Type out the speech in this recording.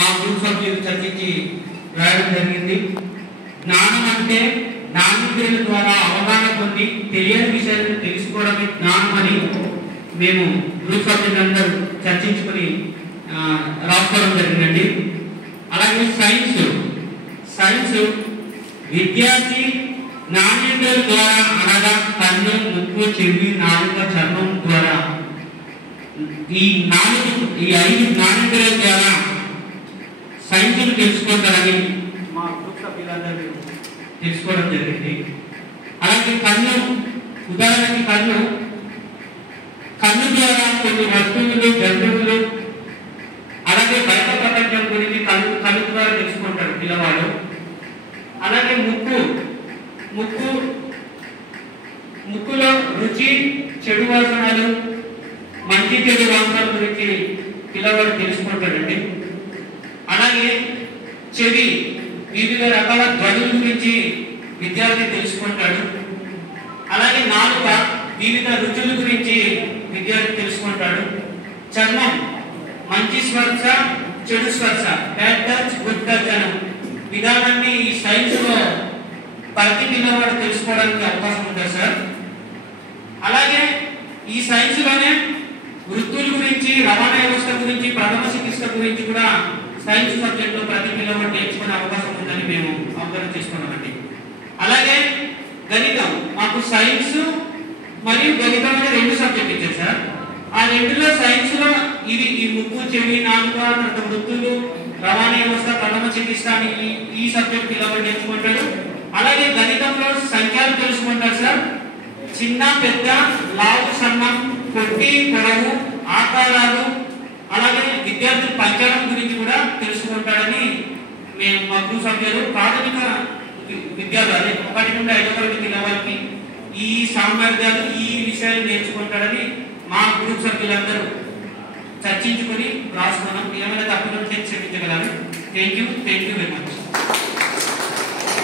మా గ్రూప్ సభ్యులు చర్చించి రాయడం జరిగింది. జ్ఞానం అంటే జ్ఞానేంద్రియాల ద్వారా అవగాహన పొంది తెలియని విషయాలను తెలుసుకోవడమే జ్ఞానం అని మేము గ్రూప్ సభ్యులందరూ చర్చించుకొని రాసుకోవడం జరిగిందండి. అలాగే సైన్స్ విద్యార్థి జ్ఞానేంద్రియాల ద్వారా అనగా కన్ను, ముక్కు, చెవి, నాలుక, చర్మం ద్వారా ఈ 5 జ్ఞానేంద్రియాల ద్వారా సైన్స్ను తెలుసుకుంటారని మా గ్రూప్ సభ్యులందరూ తెలుసుకోవడం జరిగింది. అలాగే కన్ను, ఉదాహరణకి కన్ను ద్వారా కొన్ని వస్తువులు, జంతువులు అలాగే బయట ప్రపంచం గురించి కన్ను ద్వారా తెలుసుకుంటాడు పిల్లవాడు. అలాగే ముక్కులో రుచి, చెడు వాసనలు, మంచి చెడు వాసనల గురించి పిల్లవాడు తెలుసుకుంటాడండి. అలాగే చెవి వివిధ రకాల ధ్వనుల గురించి విద్యార్థి తెలుసుకుంటాడు. అలాగే నాలుక వివిధ రుచుల గురించి విద్యార్థి తెలుసుకుంటాడు. చర్మం మంచి స్పర్శ, చెడు స్పర్శ, బ్యాడ్ టచ్, గుడ్ టచ్ అనే విధానాన్ని ఈ సైన్స్ లో ప్రతి పిల్లవాడు తెలుసుకోవడానికి అవకాశం ఉంటుంది సార్. అలాగే ఈ సైన్స్ లోనే వృత్తుల గురించి, రవాణా వ్యవస్థ గురించి, ప్రథమ చికిత్స గురించి కూడా సైన్స్ సబ్జెక్ట్ లో ప్రతి పిల్లవాడు నేర్చుకునే అవకాశం ఉందని మేము అవగాహన చేసుకున్నామండి. అలాగే గణితం, మాకు సైన్స్ మరియు గణితం అనే 2 సబ్జెక్ట్ ఇచ్చారు సార్. ఆ 2లో సైన్స్ లో ఇవి ఈ ముక్కు, చెవి, నాలుక, వృత్తులు, రవాణా వ్యవస్థ, ప్రథమ చికిత్స అని ఈ సబ్జెక్ట్ పిల్లవాడు నేర్చుకుంటాడు. అలాగే గణితంలో సంఖ్యలు తెలుసుకుంటారు సార్. చిన్న, పెద్ద, లావు, సన్నం, పొట్టి, పొడవు, ఆకారాలు, అలాగే విద్యార్థులు పంచడం గురించి కూడా తెలుసుకుంటాడని మేము మా గ్రూప్ సభ్యులు ప్రాథమిక విద్యార్థులు అదే 1 నుండి 5వ తరగతి పిల్లవాళ్ళకి ఈ సామర్థ్యాలు, ఈ విషయాలు నేర్చుకుంటాడని మా గ్రూప్ సభ్యులందరూ చర్చించుకొని రాసుకున్నాం. ఏమైనా తప్పులు క్షమించగలరు. Thank you very much.